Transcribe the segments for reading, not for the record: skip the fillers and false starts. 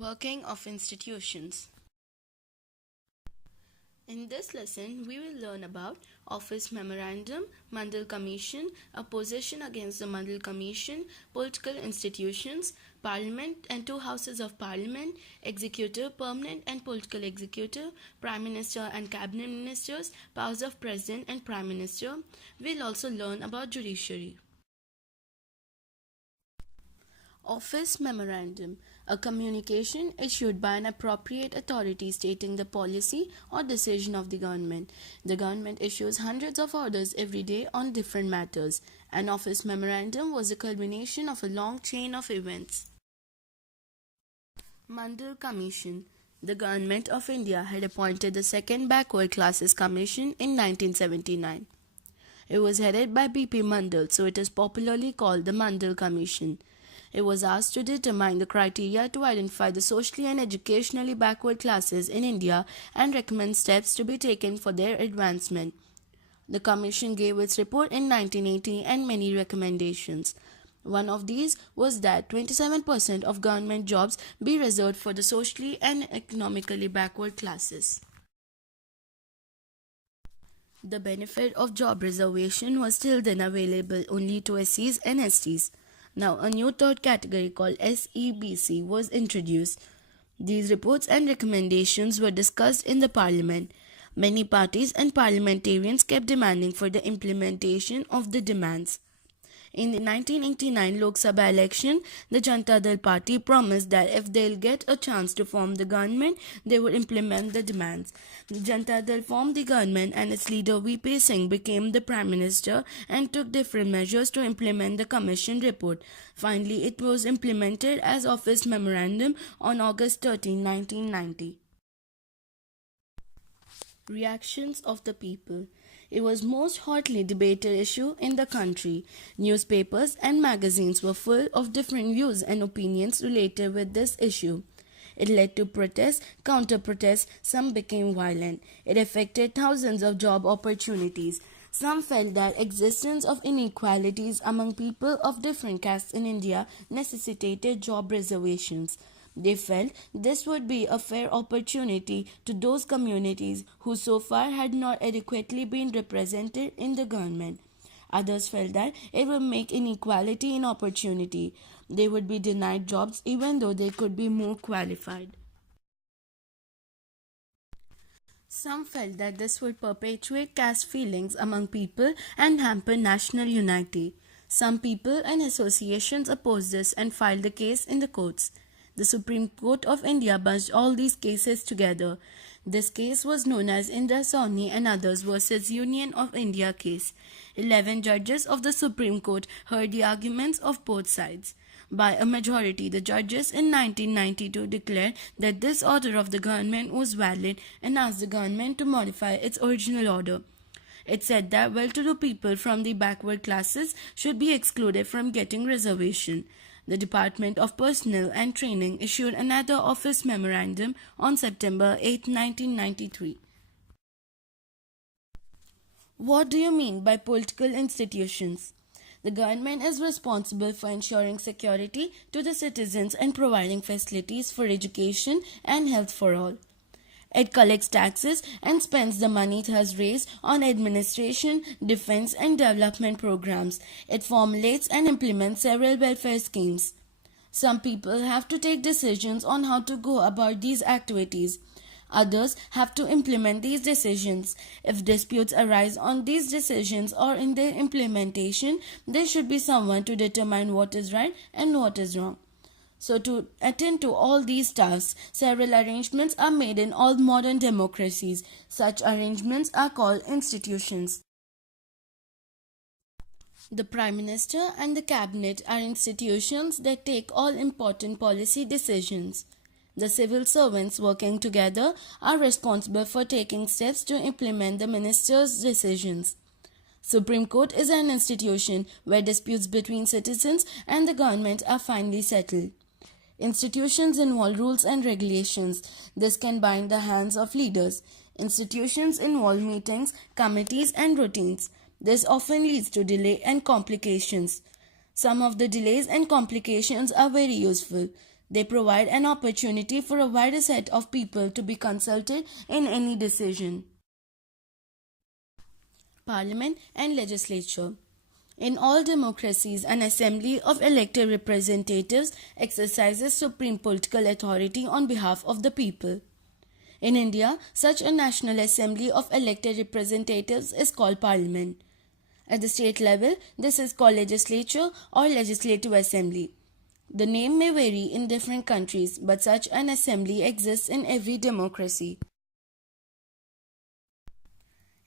Working of institutions. In this lesson, we will learn about Office Memorandum, Mandal Commission, Opposition against the Mandal Commission, political institutions, Parliament and two houses of Parliament, Executive, Permanent and Political Executive, Prime Minister and Cabinet Ministers, powers of President and Prime Minister. We'll also learn about Judiciary. Office Memorandum, a communication issued by an appropriate authority stating the policy or decision of the government. The government issues hundreds of orders every day on different matters. An office memorandum was a culmination of a long chain of events. Mandal Commission. The Government of India had appointed the Second Backward Classes Commission in 1979. It was headed by B.P. Mandal, so it is popularly called the Mandal Commission. It was asked to determine the criteria to identify the socially and educationally backward classes in India and recommend steps to be taken for their advancement. The Commission gave its report in 1980 and many recommendations. One of these was that 27% of government jobs be reserved for the socially and economically backward classes. The benefit of job reservation was till then available only to SCs and STs. Now, a new third category called SEBC was introduced. These reports and recommendations were discussed in the Parliament. Many parties and parliamentarians kept demanding for the implementation of the demands. In the 1989 Lok Sabha election, the Janata Dal Party promised that if they'll get a chance to form the government, they would implement the demands. The Janata Dal formed the government and its leader V.P. Singh became the Prime Minister and took different measures to implement the Commission report. Finally, it was implemented as Office Memorandum on August 13, 1990. Reactions of the people. It was most hotly debated issue in the country. Newspapers and magazines were full of different views and opinions related with this issue. It led to protests, counter-protests, some became violent. It affected thousands of job opportunities. Some felt that existence of inequalities among people of different castes in India necessitated job reservations. They felt this would be a fair opportunity to those communities who so far had not adequately been represented in the government. Others felt that it would make inequality in opportunity. They would be denied jobs even though they could be more qualified. Some felt that this would perpetuate caste feelings among people and hamper national unity. Some people and associations opposed this and filed the case in the courts. The Supreme Court of India bunched all these cases together. This case was known as Indra Sawhney and others versus Union of India case. 11 judges of the Supreme Court heard the arguments of both sides. By a majority, the judges in 1992 declared that this order of the government was valid and asked the government to modify its original order. It said that well-to-do people from the backward classes should be excluded from getting reservation. The Department of Personnel and Training issued another office memorandum on September 8, 1993. What do you mean by political institutions? The government is responsible for ensuring security to the citizens and providing facilities for education and health for all. It collects taxes and spends the money thus raised on administration, defense and development programs. It formulates and implements several welfare schemes. Some people have to take decisions on how to go about these activities. Others have to implement these decisions. If disputes arise on these decisions or in their implementation, there should be someone to determine what is right and what is wrong. So to attend to all these tasks, several arrangements are made in all modern democracies. Such arrangements are called institutions. The Prime Minister and the Cabinet are institutions that take all important policy decisions. The civil servants working together are responsible for taking steps to implement the minister's decisions. Supreme Court is an institution where disputes between citizens and the government are finally settled. Institutions involve rules and regulations. This can bind the hands of leaders. Institutions involve meetings, committees, and routines. This often leads to delay and complications. Some of the delays and complications are very useful. They provide an opportunity for a wider set of people to be consulted in any decision. Parliament and legislature. In all democracies, an assembly of elected representatives exercises supreme political authority on behalf of the people. In India, such a national assembly of elected representatives is called parliament. At the state level, this is called legislature or legislative assembly. The name may vary in different countries, but such an assembly exists in every democracy.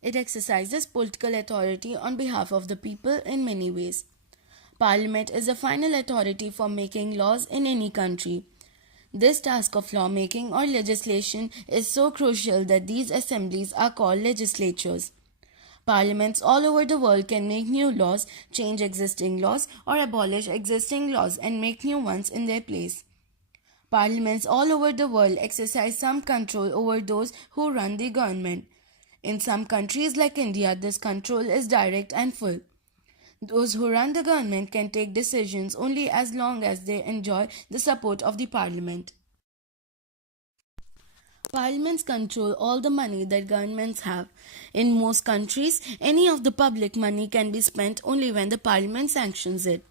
It exercises political authority on behalf of the people in many ways. Parliament is the final authority for making laws in any country. This task of lawmaking or legislation is so crucial that these assemblies are called legislatures. Parliaments all over the world can make new laws, change existing laws, or abolish existing laws and make new ones in their place. Parliaments all over the world exercise some control over those who run the government. In some countries like India, this control is direct and full. Those who run the government can take decisions only as long as they enjoy the support of the parliament. Parliaments control all the money that governments have. In most countries, any of the public money can be spent only when the parliament sanctions it.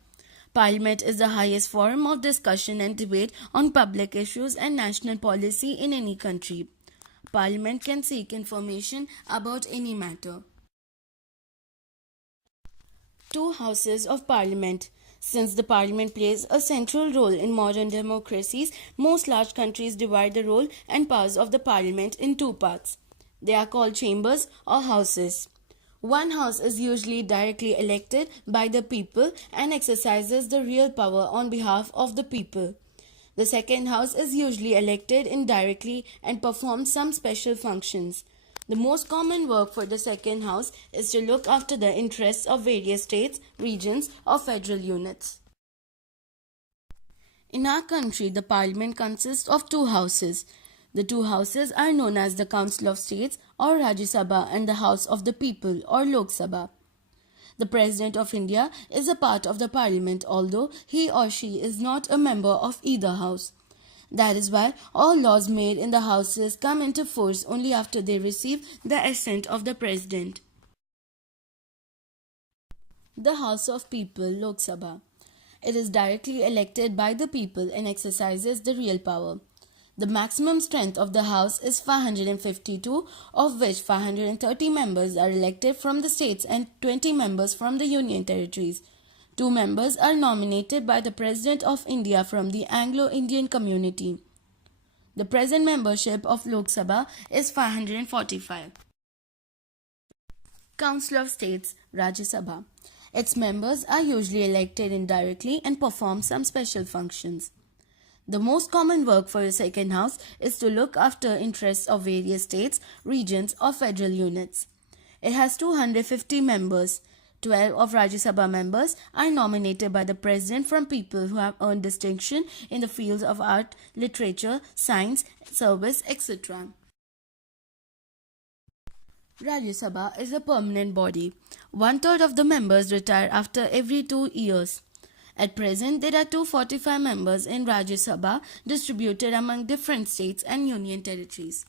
Parliament is the highest forum of discussion and debate on public issues and national policy in any country. Parliament can seek information about any matter. Two houses of parliament. Since the parliament plays a central role in modern democracies, most large countries divide the role and powers of the parliament in two parts. They are called chambers or houses. One house is usually directly elected by the people and exercises the real power on behalf of the people. The second house is usually elected indirectly and performs some special functions. The most common work for the second house is to look after the interests of various states, regions, or federal units. In our country, the parliament consists of two houses. The two houses are known as the Council of States or Rajya Sabha and the House of the People or Lok Sabha. The President of India is a part of the parliament, although he or she is not a member of either house. That is why all laws made in the houses come into force only after they receive the assent of the President. The House of People, Lok Sabha. It is directly elected by the people and exercises the real power. The maximum strength of the House is 552, of which 530 members are elected from the states and 20 members from the Union territories. 2 members are nominated by the President of India from the Anglo-Indian community. The present membership of Lok Sabha is 545. Council of States, Rajya Sabha. Its members are usually elected indirectly and perform some special functions. The most common work for a second house is to look after interests of various states, regions, or federal units. It has 250 members. 12 of Rajya Sabha members are nominated by the President from people who have earned distinction in the fields of art, literature, science, service, etc. Rajya Sabha is a permanent body. 1/3 of the members retire after every 2 years. At present, there are 245 members in Rajya Sabha distributed among different states and union territories.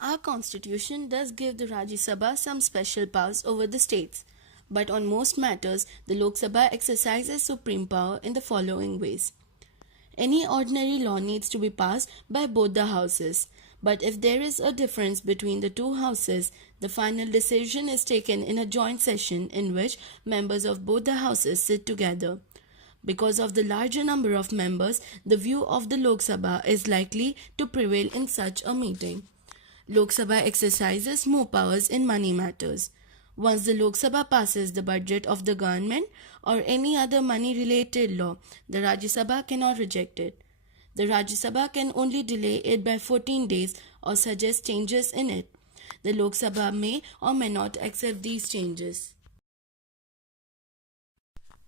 Our constitution does give the Rajya Sabha some special powers over the states, but on most matters, the Lok Sabha exercises supreme power in the following ways. Any ordinary law needs to be passed by both the houses, but if there is a difference between the two houses, the final decision is taken in a joint session in which members of both the houses sit together. Because of the larger number of members, the view of the Lok Sabha is likely to prevail in such a meeting. Lok Sabha exercises more powers in money matters. Once the Lok Sabha passes the budget of the government or any other money-related law, the Rajya Sabha cannot reject it. The Rajya Sabha can only delay it by 14 days or suggest changes in it. The Lok Sabha may or may not accept these changes.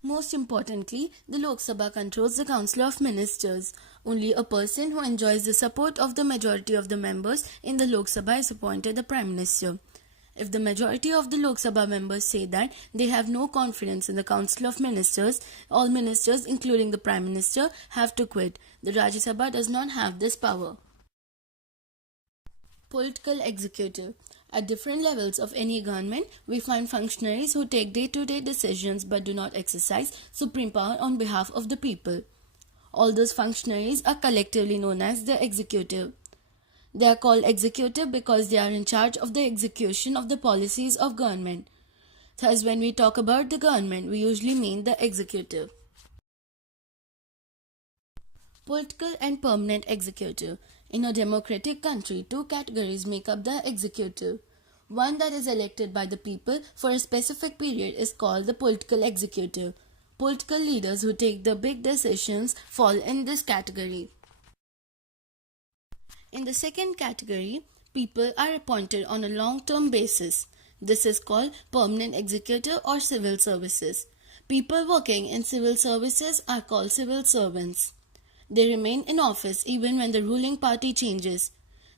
Most importantly, the Lok Sabha controls the Council of Ministers. Only a person who enjoys the support of the majority of the members in the Lok Sabha is appointed the Prime Minister. If the majority of the Lok Sabha members say that they have no confidence in the Council of Ministers, all ministers, including the Prime Minister, have to quit. The Rajya Sabha does not have this power. Political executive. At different levels of any government, we find functionaries who take day-to-day decisions but do not exercise supreme power on behalf of the people. All those functionaries are collectively known as the executive. They are called executive because they are in charge of the execution of the policies of government. Thus, when we talk about the government, we usually mean the executive. Political and permanent executive. In a democratic country, two categories make up the executive. One that is elected by the people for a specific period is called the political executive. Political leaders who take the big decisions fall in this category. In the second category, people are appointed on a long-term basis. This is called permanent executive or civil services. People working in civil services are called civil servants. They remain in office even when the ruling party changes.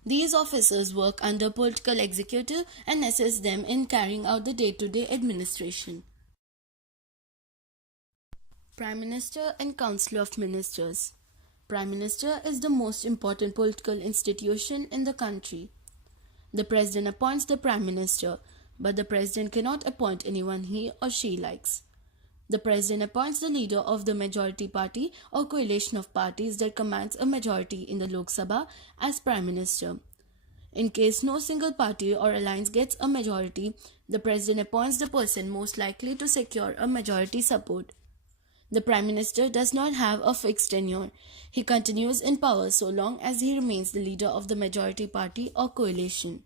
These officers work under political executive and assist them in carrying out the day-to-day administration. Prime Minister and Council of Ministers. Prime Minister is the most important political institution in the country. The President appoints the Prime Minister, but the President cannot appoint anyone he or she likes. The President appoints the leader of the majority party or coalition of parties that commands a majority in the Lok Sabha as Prime Minister. In case no single party or alliance gets a majority, the President appoints the person most likely to secure a majority support. The Prime Minister does not have a fixed tenure. He continues in power so long as he remains the leader of the majority party or coalition.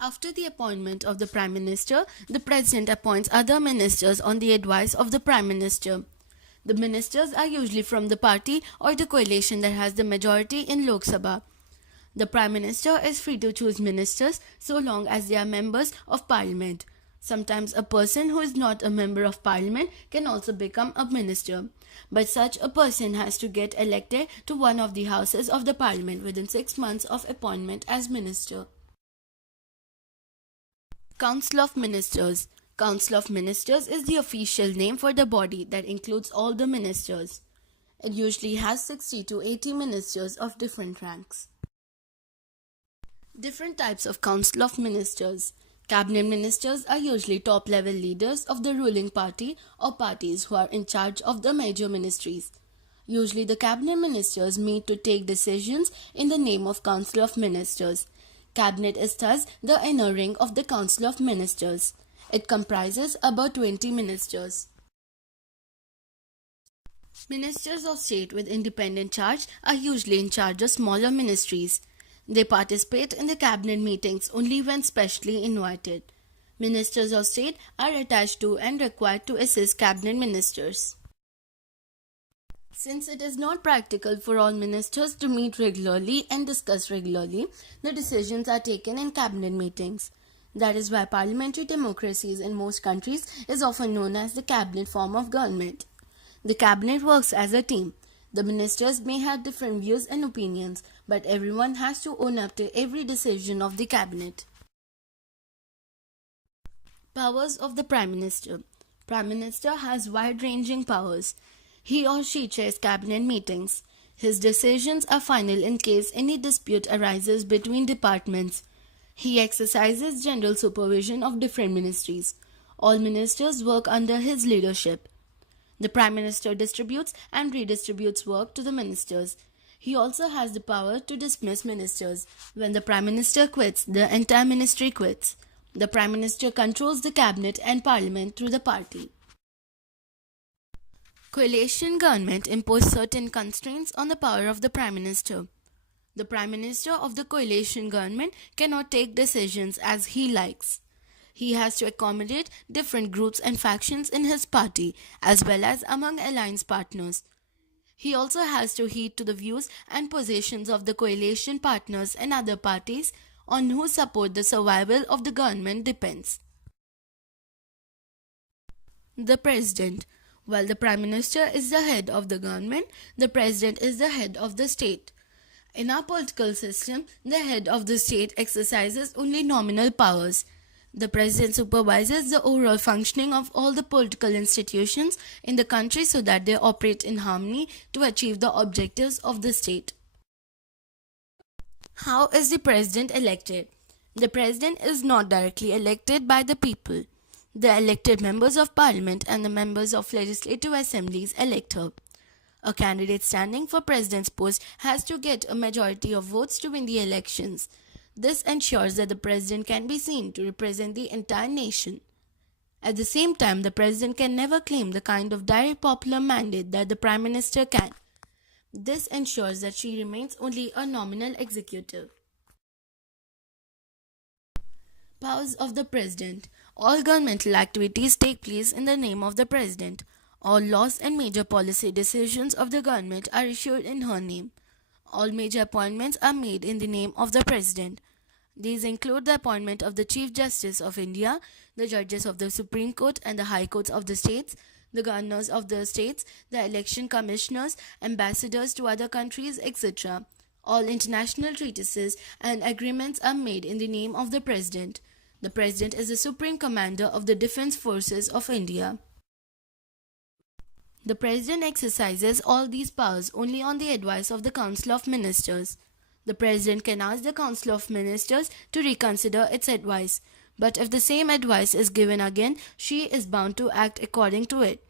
After the appointment of the Prime Minister, the President appoints other ministers on the advice of the Prime Minister. The ministers are usually from the party or the coalition that has the majority in Lok Sabha. The Prime Minister is free to choose ministers so long as they are members of Parliament. Sometimes a person who is not a member of Parliament can also become a minister, but such a person has to get elected to one of the houses of the Parliament within 6 months of appointment as minister. Council of Ministers. Council of Ministers is the official name for the body that includes all the ministers. It usually has 60 to 80 ministers of different ranks. Different types of Council of Ministers. Cabinet ministers are usually top-level leaders of the ruling party or parties who are in charge of the major ministries. Usually the cabinet ministers meet to take decisions in the name of Council of Ministers. Cabinet is thus the inner ring of the Council of Ministers. It comprises about 20 ministers. Ministers of state with independent charge are usually in charge of smaller ministries. They participate in the cabinet meetings only when specially invited. Ministers of state are attached to and required to assist cabinet ministers. Since it is not practical for all ministers to meet regularly and discuss regularly, the decisions are taken in cabinet meetings. That is why parliamentary democracies in most countries is often known as the cabinet form of government. The cabinet works as a team. The ministers may have different views and opinions, but everyone has to own up to every decision of the cabinet. Powers of the Prime Minister. Prime Minister has wide-ranging powers. He or she chairs cabinet meetings. His decisions are final in case any dispute arises between departments. He exercises general supervision of different ministries. All ministers work under his leadership. The Prime Minister distributes and redistributes work to the ministers. He also has the power to dismiss ministers. When the Prime Minister quits, the entire ministry quits. The Prime Minister controls the cabinet and parliament through the party. Coalition government imposes certain constraints on the power of the Prime Minister. The Prime Minister of the coalition government cannot take decisions as he likes. He has to accommodate different groups and factions in his party as well as among alliance partners. He also has to heed to the views and positions of the coalition partners and other parties on whose support the survival of the government depends. The President. While the Prime Minister is the head of the government, the President is the head of the state. In our political system, the head of the state exercises only nominal powers. The president supervises the overall functioning of all the political institutions in the country so that they operate in harmony to achieve the objectives of the state. How is the president elected? The president is not directly elected by the people. The elected members of parliament and the members of legislative assemblies elect her. A candidate standing for president's post has to get a majority of votes to win the elections. This ensures that the president can be seen to represent the entire nation. At the same time, the president can never claim the kind of direct popular mandate that the prime minister can. This ensures that she remains only a nominal executive. Powers of the President. All governmental activities take place in the name of the President. All laws and major policy decisions of the government are issued in her name. All major appointments are made in the name of the President. These include the appointment of the Chief Justice of India, the judges of the Supreme Court and the High Courts of the states, the governors of the states, the election commissioners, ambassadors to other countries, etc. All international treaties and agreements are made in the name of the President. The President is the Supreme Commander of the Defense Forces of India. The President exercises all these powers only on the advice of the Council of Ministers. The President can ask the Council of Ministers to reconsider its advice, but if the same advice is given again, she is bound to act according to it.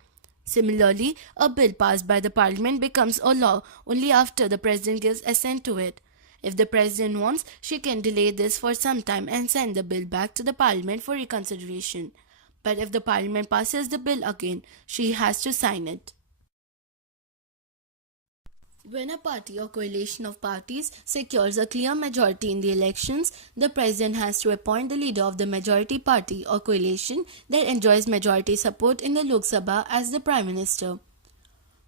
Similarly, a bill passed by the Parliament becomes a law only after the President gives assent to it. If the President wants, she can delay this for some time and send the bill back to the Parliament for reconsideration. But if the Parliament passes the bill again, she has to sign it. When a party or coalition of parties secures a clear majority in the elections, the President has to appoint the leader of the majority party or coalition that enjoys majority support in the Lok Sabha as the Prime Minister.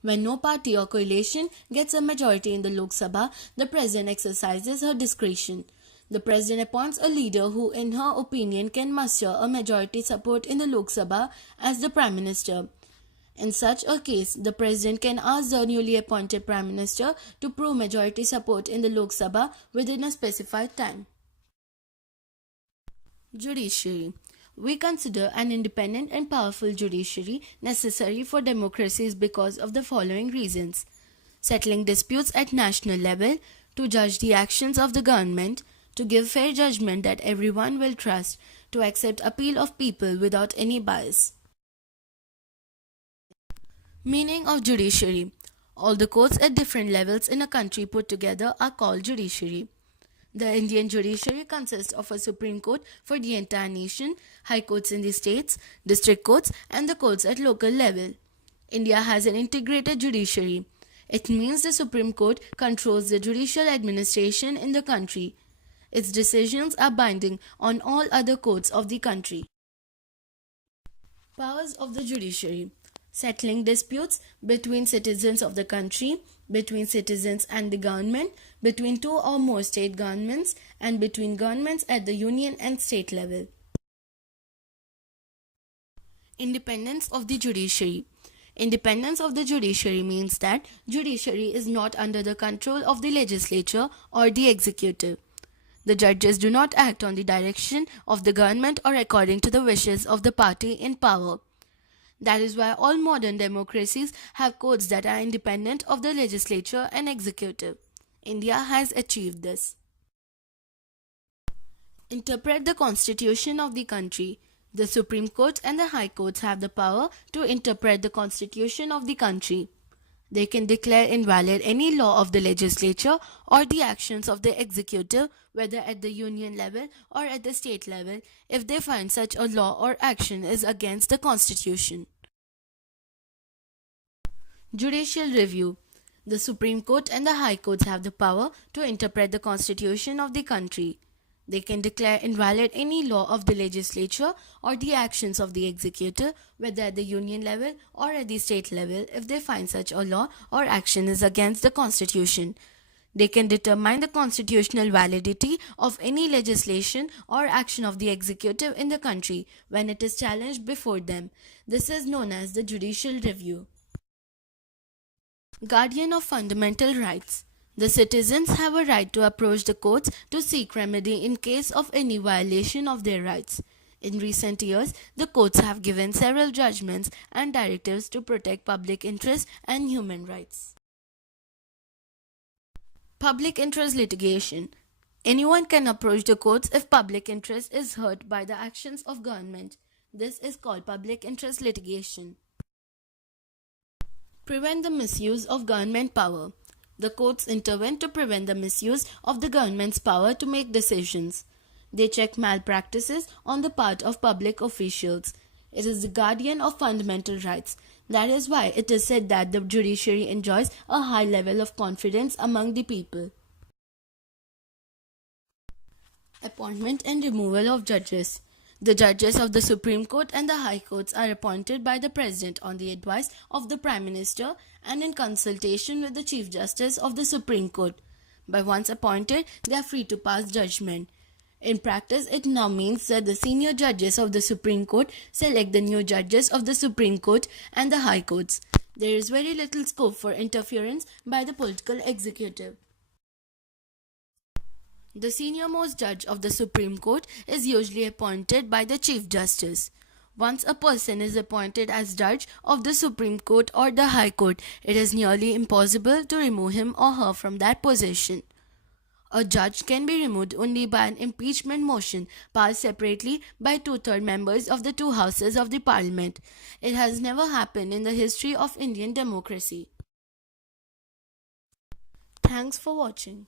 When no party or coalition gets a majority in the Lok Sabha, the President exercises her discretion. The President appoints a leader who, in her opinion, can muster a majority support in the Lok Sabha as the Prime Minister. In such a case, the President can ask the newly appointed Prime Minister to prove majority support in the Lok Sabha within a specified time. Judiciary. We consider an independent and powerful judiciary necessary for democracies because of the following reasons: settling disputes at national level, to judge the actions of the government, to give fair judgment that everyone will trust, to accept appeal of people without any bias. Meaning of judiciary. All the courts at different levels in a country put together are called judiciary. The Indian judiciary consists of a Supreme Court for the entire nation, high courts in the states, district courts, and the courts at local level. India has an integrated judiciary. It means the Supreme Court controls the judicial administration in the country. Its decisions are binding on all other courts of the country. Powers of the judiciary. Settling disputes between citizens of the country, between citizens and the government, between two or more state governments, and between governments at the union and state level. Independence of the judiciary. Independence of the judiciary means that judiciary is not under the control of the legislature or the executive. The judges do not act on the direction of the government or according to the wishes of the party in power. That is why all modern democracies have courts that are independent of the legislature and executive. India has achieved this. Interpret the constitution of the country. The Supreme Court and the High Courts have the power to interpret the constitution of the country. They can declare invalid any law of the legislature or the actions of the executive, whether at the union level or at the state level, if they find such a law or action is against the constitution. Judicial review. The Supreme Court and the High Courts have the power to interpret the constitution of the country. They can declare invalid any law of the legislature or the actions of the executive, whether at the union level or at the state level, if they find such a law or action is against the constitution. They can determine the constitutional validity of any legislation or action of the executive in the country when it is challenged before them. This is known as the judicial review. Guardian of fundamental rights. The citizens have a right to approach the courts to seek remedy in case of any violation of their rights. In recent years, the courts have given several judgments and directives to protect public interest and human rights. Public interest litigation. Anyone can approach the courts if public interest is hurt by the actions of government. This is called public interest litigation. Prevent the misuse of government power. The courts intervene to prevent the misuse of the government's power to make decisions. They check malpractices on the part of public officials. It is the guardian of fundamental rights. That is why it is said that the judiciary enjoys a high level of confidence among the people. Appointment and removal of judges. The judges of the Supreme Court and the High Courts are appointed by the President on the advice of the Prime Minister and in consultation with the Chief Justice of the Supreme Court. By once appointed, they are free to pass judgment. In practice, it now means that the senior judges of the Supreme Court select the new judges of the Supreme Court and the High Courts. There is very little scope for interference by the political executive. The senior-most judge of the Supreme Court is usually appointed by the Chief Justice. Once a person is appointed as judge of the Supreme Court or the High Court, it is nearly impossible to remove him or her from that position. A judge can be removed only by an impeachment motion passed separately by two-thirds members of the two houses of the parliament. It has never happened in the history of Indian democracy. Thanks for watching.